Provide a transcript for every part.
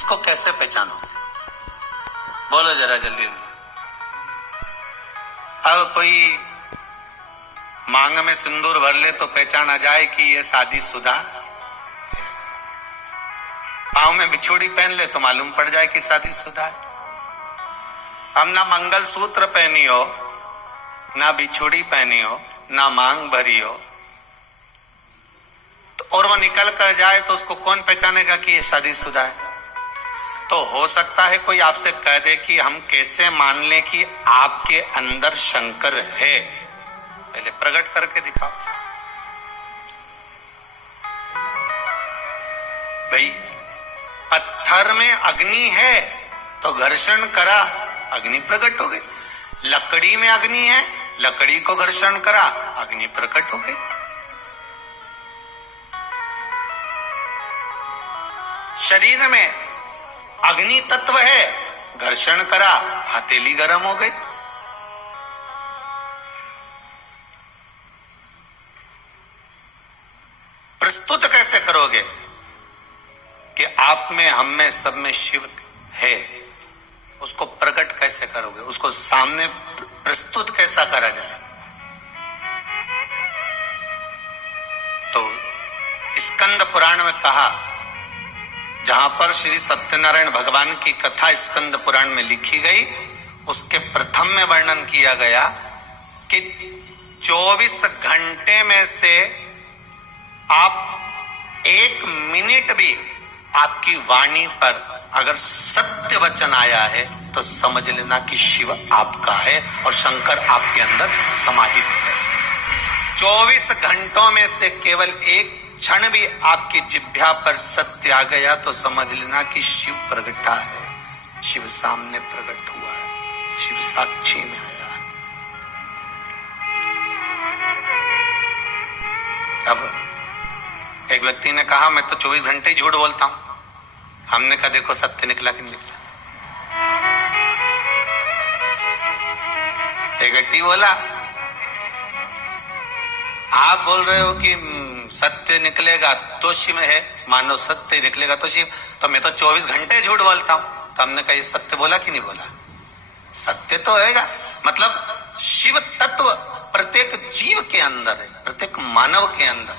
इसको कैसे पहचानो? बोलो जरा जल्दी। अब कोई मांग में सिंदूर भर ले तो पहचाना जाए कि ये शादीशुदा। पांव में बिछोड़ी पहन ले तो मालूम पड़ जाए कि शादीशुदा है। हम ना मंगल सूत्र पहनी हो, ना बिछोड़ी पहनी हो, ना मांग भरी हो, तो और वो निकल कर जाए तो उसको कौन पहचानेगा कि ये शादीशुदा है? तो हो सकता है कोई आपसे कह दे कि हम कैसे मान लें कि आपके अंदर शंकर है? पहले प्रकट करके दिखाओ। भाई पत्थर में अग्नि है तो घर्षण करा, अग्नि प्रकट हो गई। लकड़ी में अग्नि है, लकड़ी को घर्षण करा, अग्नि प्रकट हो गई। शरीर में अग्नि तत्व है, घर्षण करा, हथेली गर्म हो गई। प्रस्तुत कैसे करोगे कि आप में, हम में, सब में शिव है? उसको प्रकट कैसे करोगे? उसको सामने प्रस्तुत कैसा करा जाए? तो स्कंद पुराण में कहा, जहां पर श्री सत्यनारायण भगवान की कथा स्कंद पुराण में लिखी गई, उसके प्रथम में वर्णन किया गया कि 24 घंटे में से आप 1 मिनट भी आपकी वाणी पर अगर सत्य वचन आया है तो समझ लेना कि शिव आपका है और शंकर आपके अंदर समाहित है। 24 घंटों में से केवल 1 क्षण भी आपकी जिह्वा पर सत्य आ गया तो समझ लेना कि शिव प्रगटा है, शिव सामने प्रकट हुआ है, शिव साक्षी में आया है। अब एक व्यक्ति ने कहा मैं तो 24 घंटे झूठ बोलता हूं। हमने कहा देखो सत्य निकला कि नहीं निकला। एक व्यक्ति बोला आप बोल रहे हो कि सत्य निकलेगा तो शिव है, मानो सत्य निकलेगा तो शिव, तो मैं तो 24 घंटे झूठ बोलता हूं। तो हमने कहा ये सत्य बोला कि नहीं बोला? सत्य तो होगा, मतलब शिव तत्व प्रत्येक जीव के अंदर है, प्रत्येक मानव के अंदर,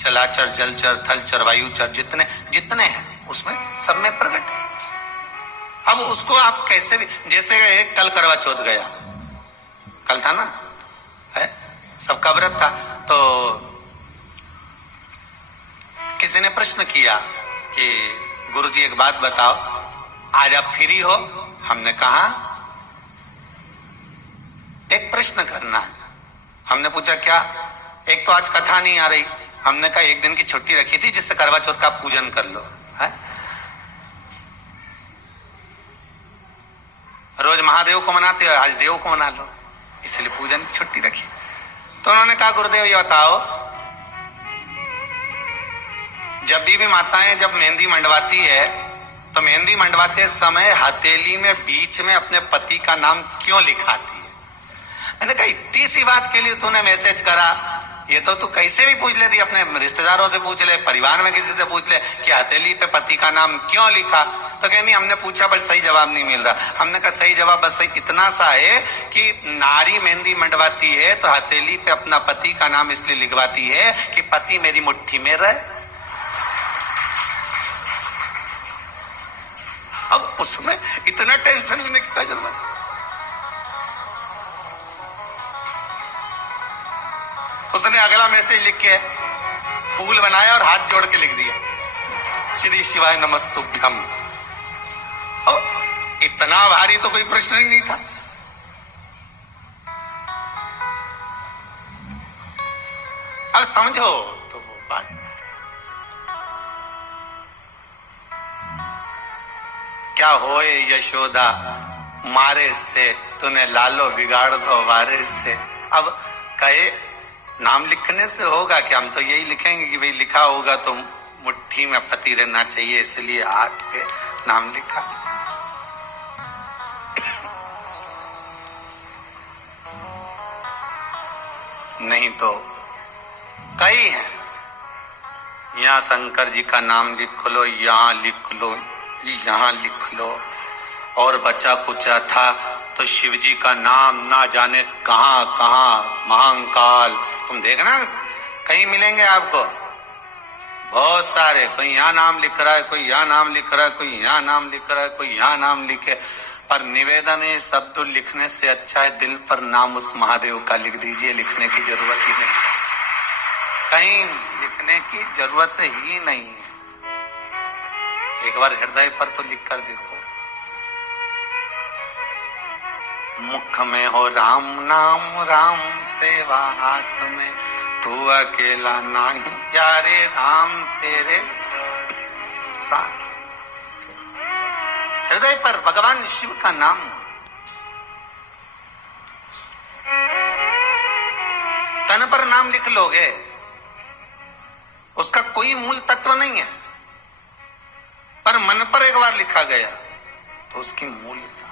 चलाचर, जलचर, थलचर, वायुचर, जितने जितने हैं उसमें सब में प्रकट है। अब उसको आप कैसे भी, जैसे कल करवा चौथ गया, कल था ना, है सबका व्रत था, तो किसी ने प्रश्न किया कि गुरुजी एक बात बताओ, आज आप फ्री हो? हमने कहा एक प्रश्न करना है। हमने पूछा क्या? एक तो आज कथा नहीं आ रही। हमने कहा 1 दिन की छुट्टी रखी थी जिससे करवा चौथ का पूजन कर लो, है? रोज महादेव को मनाते हो, आज देव को मना लो, इसलिए पूजन की छुट्टी रखी। तो उन्होंने कहा गुरुदेव ये बताओ, जब भी माताएं जब मेहंदी मंडवाती है तो मेहंदी मंडवाते समय हथेली में बीच में अपने पति का नाम क्यों लिखाती है? मैंने कहा इतनी सी बात के लिए तूने मैसेज करा, ये तो तू कैसे भी पूछ लेती, अपने रिश्तेदारों से पूछ ले, परिवार में किसी से पूछ ले कि हथेली पे पति का नाम क्यों लिखा। तो कहनी हमने पूछा पर सही जवाब नहीं मिल रहा। हमने कहा सही जवाब बस इतना सा है कि नारी मेहंदी मंडवाती है तो हथेली पे अपना पति का नाम इसलिए लिखवाती है कि पति मेरी मुट्ठी में रहे। अब उसमें इतना टेंशन लेने की क्या जरूरत? उसने अगला मैसेज लिख के फूल बनाया और हाथ जोड़ के लिख दिया, श्री शिवाय नमस्तुभ्यम। इतना भारी तो कोई प्रश्न ही नहीं था। अब समझो तो वो बात। क्या होए यशोदा मारे से, तूने लालो बिगाड़ दो वारे से। अब कहे नाम लिखने से होगा कि हम तो यही लिखेंगे कि भाई लिखा होगा तो मुट्ठी में पति रहना चाहिए, इसलिए हाथ पे नाम लिखा। नहीं तो कई हैं, यहाँ शंकर जी का नाम लिख लो, यहाँ लिख लो, यहां लिख लो। और बचा कुचा था तो शिव जी का नाम ना जाने कहां कहां, महाकाल। तुम देखना कहीं मिलेंगे आपको बहुत सारे, कोई यहाँ नाम लिख रहा है, कोई यहाँ नाम लिख रहा है, कोई यहाँ नाम लिख रहा है, कोई यहाँ नाम लिखे। पर निवेदन है, शब्द लिखने से अच्छा है दिल पर नाम उस महादेव का लिख दीजिए। लिखने की जरूरत ही नहीं, कहीं लिखने की जरूरत ही नहीं है। एक बार हृदय पर तो लिख कर देखो। मुख में हो राम नाम, राम सेवा हाथ में, तू अकेला नहीं यारे राम तेरे साथ। हृदय पर भगवान शिव का नाम, तन पर नाम लिख लोगे, उसका कोई मूल तत्व नहीं है, पर मन पर एक बार लिखा गया तो उसकी मूलता